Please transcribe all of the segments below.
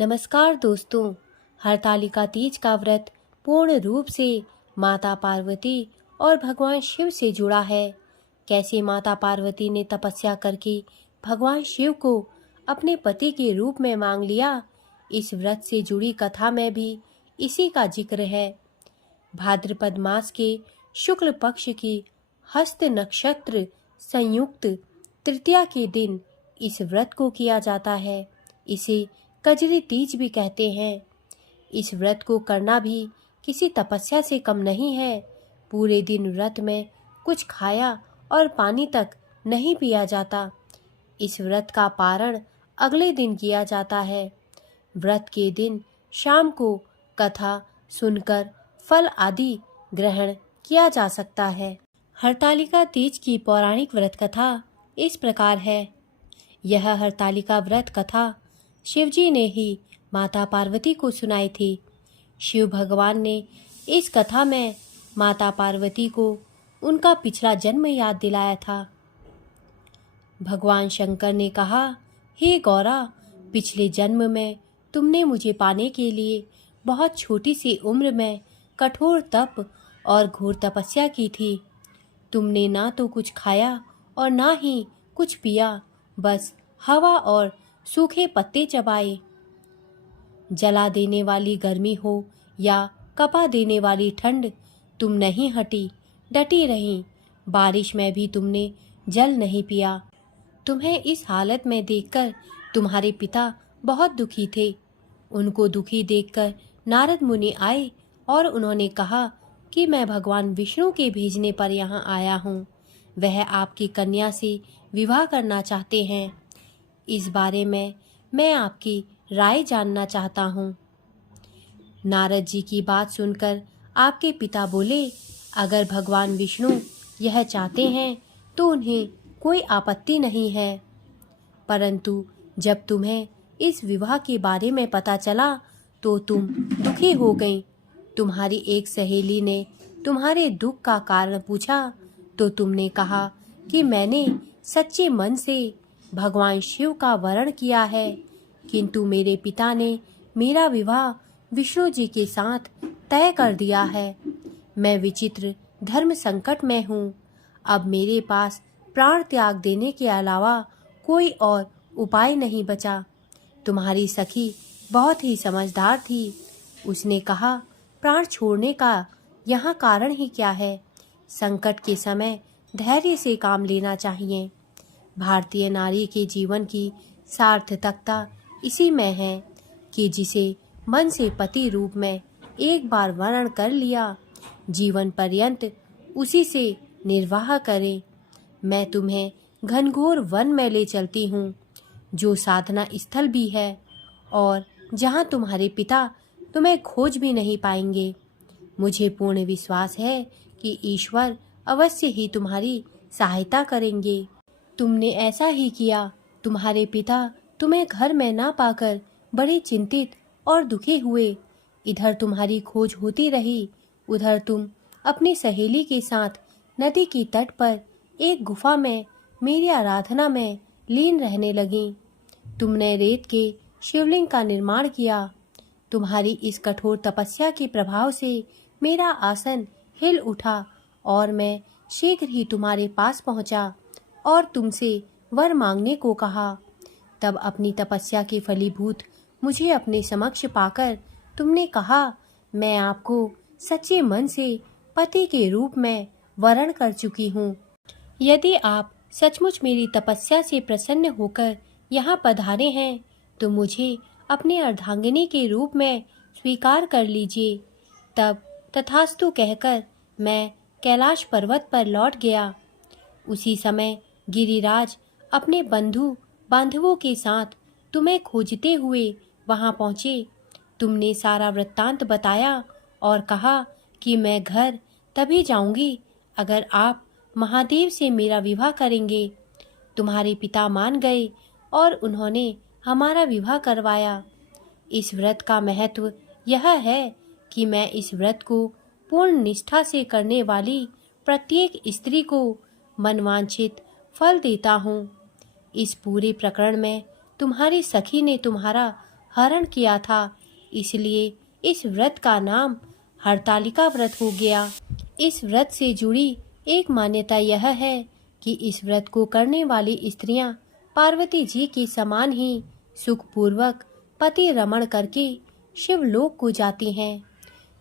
नमस्कार दोस्तों। हरतालिका तीज का व्रत पूर्ण रूप से माता पार्वती और भगवान शिव से जुड़ा है। कैसे माता पार्वती ने तपस्या करके भगवान शिव को अपने पति के रूप में मांग लिया, इस व्रत से जुड़ी कथा में भी इसी का जिक्र है। भाद्रपद मास के शुक्ल पक्ष की हस्त नक्षत्र संयुक्त तृतीया के दिन इस व्रत को किया जाता है। इसे कजरी तीज भी कहते हैं। इस व्रत को करना भी किसी तपस्या से कम नहीं है। पूरे दिन व्रत में कुछ खाया और पानी तक नहीं पिया जाता। इस व्रत का पारण अगले दिन किया जाता है। व्रत के दिन शाम को कथा सुनकर फल आदि ग्रहण किया जा सकता है। हरतालिका तीज की पौराणिक व्रत कथा इस प्रकार है। यह हरतालिका व्रत कथा शिवजी ने ही माता पार्वती को सुनाई थी। शिव भगवान ने इस कथा में माता पार्वती को उनका पिछला जन्म याद दिलाया था। भगवान शंकर ने कहा, हे गौरा, पिछले जन्म में तुमने मुझे पाने के लिए बहुत छोटी सी उम्र में कठोर तप और घोर तपस्या की थी। तुमने ना तो कुछ खाया और ना ही कुछ पिया, बस हवा और सूखे पत्ते चबाए। जला देने वाली गर्मी हो या कपा देने वाली ठंड, तुम नहीं हटी, डटी रही। बारिश में भी तुमने जल नहीं पिया। तुम्हें इस हालत में देखकर तुम्हारे पिता बहुत दुखी थे। उनको दुखी देखकर नारद मुनि आए और उन्होंने कहा कि मैं भगवान विष्णु के भेजने पर यहाँ आया हूँ। वह आपकी कन्या से विवाह करना चाहते हैं। इस बारे में मैं आपकी राय जानना चाहता हूँ। नारद जी की बात सुनकर आपके पिता बोले, अगर भगवान विष्णु यह चाहते हैं तो उन्हें कोई आपत्ति नहीं है, परंतु जब तुम्हें इस विवाह के बारे में पता चला तो तुम दुखी हो गई। तुम्हारी एक सहेली ने तुम्हारे दुख का कारण पूछा तो तुमने कहा कि मैंने सच्चे मन से भगवान शिव का वरण किया है, किंतु मेरे पिता ने मेरा विवाह विष्णु जी के साथ तय कर दिया है। मैं विचित्र धर्म संकट में हूँ। अब मेरे पास प्राण त्याग देने के अलावा कोई और उपाय नहीं बचा। तुम्हारी सखी बहुत ही समझदार थी। उसने कहा, प्राण छोड़ने का यहाँ कारण ही क्या है? संकट के समय धैर्य से काम लेना चाहिए। भारतीय नारी के जीवन की सार्थकता इसी में है कि जिसे मन से पति रूप में एक बार वर्ण कर लिया, जीवन पर्यंत उसी से निर्वाह करे। मैं तुम्हें घनघोर वन में ले चलती हूँ, जो साधना स्थल भी है और जहाँ तुम्हारे पिता तुम्हें खोज भी नहीं पाएंगे। मुझे पूर्ण विश्वास है कि ईश्वर अवश्य ही तुम्हारी सहायता करेंगे। तुमने ऐसा ही किया। तुम्हारे पिता तुम्हें घर में ना पाकर बड़े चिंतित और दुखी हुए। इधर तुम्हारी खोज होती रही, उधर तुम अपनी सहेली के साथ नदी की तट पर एक गुफा में मेरी आराधना में लीन रहने लगी। तुमने रेत के शिवलिंग का निर्माण किया। तुम्हारी इस कठोर तपस्या के प्रभाव से मेरा आसन हिल उठा और मैं शीघ्र ही तुम्हारे पास पहुंचा और तुमसे वर मांगने को कहा। तब अपनी तपस्या के फलीभूत मुझे अपने समक्ष पाकर तुमने कहा, मैं आपको सच्चे मन से पति के रूप में वरण कर चुकी हूँ। यदि आप सचमुच मेरी तपस्या से प्रसन्न होकर यहाँ पधारे हैं तो मुझे अपनी अर्धांगिनी के रूप में स्वीकार कर लीजिए। तब तथास्तु कहकर मैं कैलाश पर्वत पर लौट गया। उसी समय गिरिराज अपने बंधु बांधवों के साथ तुम्हें खोजते हुए वहां पहुंचे। तुमने सारा वृत्तांत बताया और कहा कि मैं घर तभी जाऊंगी अगर आप महादेव से मेरा विवाह करेंगे। तुम्हारे पिता मान गए और उन्होंने हमारा विवाह करवाया। इस व्रत का महत्व यह है कि मैं इस व्रत को पूर्ण निष्ठा से करने वाली प्रत्येक स्त्री को मनवांछित फल देता हूँ। इस पूरे प्रकरण में तुम्हारी सखी ने तुम्हारा हरण किया था। इसलिए इस व्रत का नाम हरतालिका व्रत हो गया। इस व्रत से जुड़ी एक मान्यता यह है कि इस व्रत को करने वाली स्त्रियां पार्वती जी के समान ही सुखपूर्वक पति रमण करके शिवलोक को जाती हैं।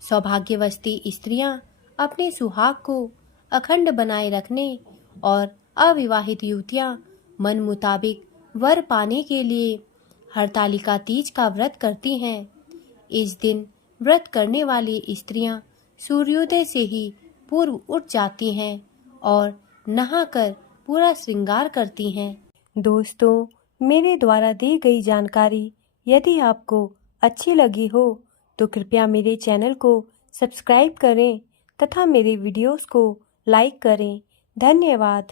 सौभाग्यवती स्त्रियां अपने सुहाग को अखंड बनाए रखने और अविवाहित युवतियां मन मुताबिक वर पाने के लिए हरतालिका तीज का व्रत करती हैं। इस दिन व्रत करने वाली स्त्रियां सूर्योदय से ही पूर्व उठ जाती हैं और नहाकर पूरा श्रृंगार करती हैं। दोस्तों, मेरे द्वारा दी गई जानकारी यदि आपको अच्छी लगी हो तो कृपया मेरे चैनल को सब्सक्राइब करें तथा मेरे वीडियोस को लाइक करें। धन्यवाद।